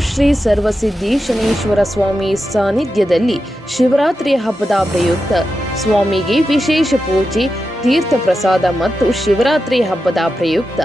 ಶ್ರೀ ಸರ್ವಸಿದ್ಧಿ ಶನೇಶ್ವರ ಸ್ವಾಮಿ ಸಾನ್ನಿಧ್ಯದಲ್ಲಿ ಶಿವರಾತ್ರಿ ಹಬ್ಬದ ಪ್ರಯುಕ್ತ. ಸ್ವಾಮಿಗೆ ವಿಶೇಷ ಪೂಜೆ, ತೀರ್ಥ ಪ್ರಸಾದ ಮತ್ತು ಶಿವರಾತ್ರಿ ಹಬ್ಬದ ಪ್ರಯುಕ್ತ.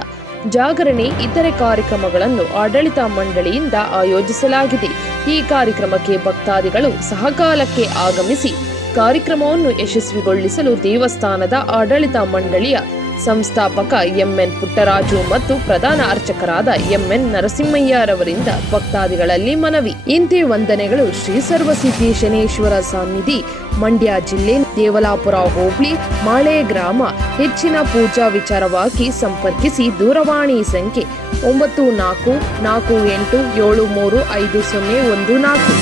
ಜಾಗರಣೆ, ಇತರೆ ಕಾರ್ಯಕ್ರಮಗಳನ್ನು ಆಡಳಿತ ಮಂಡಳಿಯಿಂದ ಆಯೋಜಿಸಲಾಗಿದೆ. ಈ ಕಾರ್ಯಕ್ರಮಕ್ಕೆ ಭಕ್ತಾದಿಗಳು ಸಹಕಾಲಕ್ಕೆ ಆಗಮಿಸಿ ಕಾರ್ಯಕ್ರಮವನ್ನು ಯಶಸ್ವಿಗೊಳಿಸಲು ದೇವಸ್ಥಾನದ ಆಡಳಿತ ಮಂಡಳಿಯ ಸಂಸ್ಥಾಪಕ ಎಂಎನ್ ಪುಟ್ಟರಾಜು ಮತ್ತು ಪ್ರಧಾನ ಅರ್ಚಕರಾದ ಎಂಎನ್ ನರಸಿಂಹಯ್ಯರವರಿಂದ ಭಕ್ತಾದಿಗಳಲ್ಲಿ ಮನವಿ. ಇಂತಿ ವಂದನೆಗಳು ಶ್ರೀ ಸರ್ವಸಿದ್ಧಿ ಶನೇಶ್ವರ ಸನ್ನಿಧಿ, ಮಂಡ್ಯ ಜಿಲ್ಲೆ ದೇವಲಾಪುರ ಹೋಬಳಿ, ಮಾಳೆ ಗ್ರಾಮ. ಹೆಚ್ಚಿನ ಪೂಜಾ ವಿಚಾರವಾಗಿ ಸಂಪರ್ಕಿಸಿ ದೂರವಾಣಿ ಸಂಖ್ಯೆ ಒಂಬತ್ತು ನಾಲ್ಕು ನಾಲ್ಕು ಎಂಟು ಏಳು ಮೂರು ಐದು ಸೊನ್ನೆ ಒಂದು ನಾಲ್ಕು.